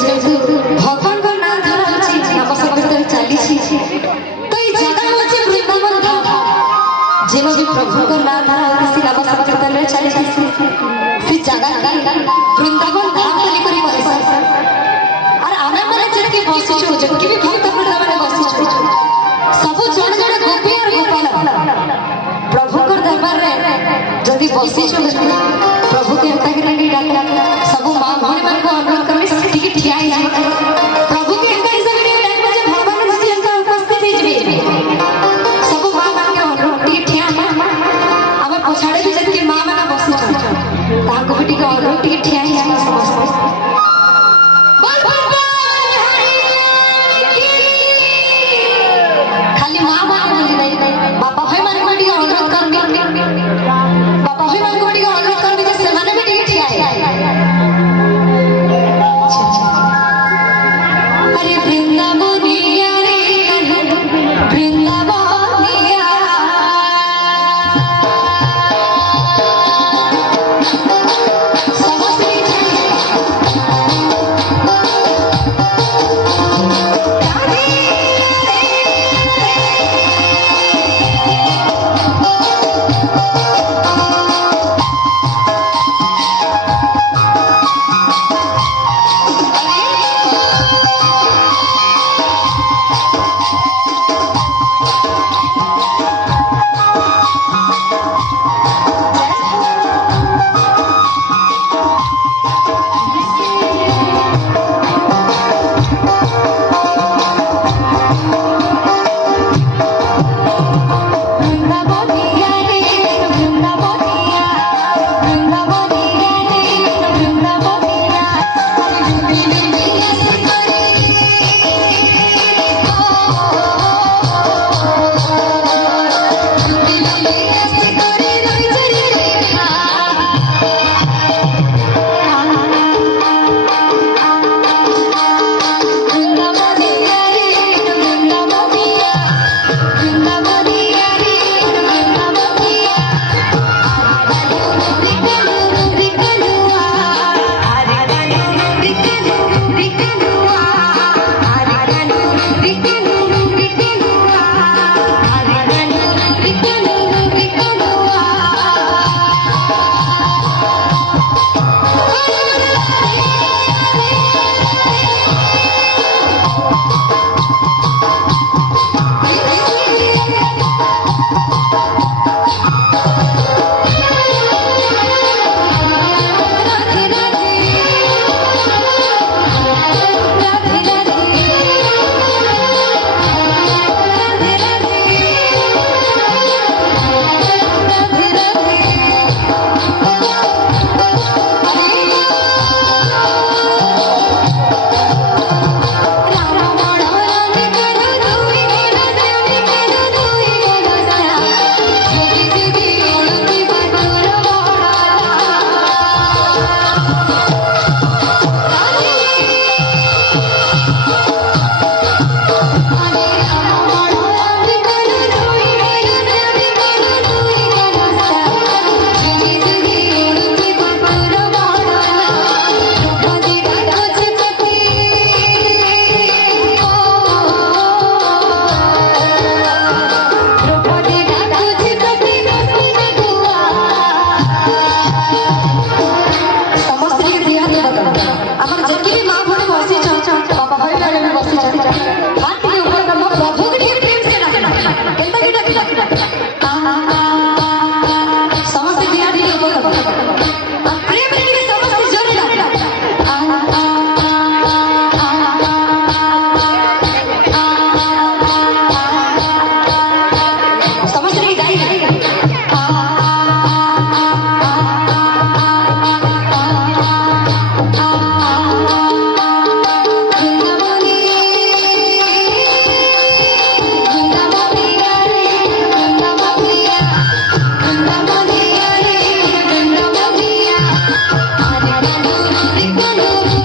जेहेतु भगवान को नाम धरा अछि नाम संकीर्तन चली तो ये जगह होचे वृंदावन धाम जेनो भी प्रभु को नाम धरा अछि नाम संकीर्तन में चली से जगह का वृंदावन धाम बोली करी कहै और आमे माने जति बसी छु जति भी भक्त वृंदा माने बसी छु सब जण जण गोपी और गोपाल प्रभु को दरबार रे जति बसी छु प्रभु के अंत के डाक सब मां भणी मान को अनुरोध करबे सिटी के ठिया है प्रभु के अंत हिसाब के डाक बजे भगवान जी अंत उपस्थित है जबे सब मां मान के अनुरोध के ठिया हमर पछाड़े भी जति मां माने बसी छु ताको बेटी के अनुरोध के ठिया है समस्त खाली मां मां बोली नहीं बापा भाई मान को टिके अनुरोध करबे बापा भाई मान को टिके अनुरोध करबे जे से माने भी टिके ठिया है अरे वृंदावनिया रे वृंदावनिया समस्ती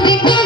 Rick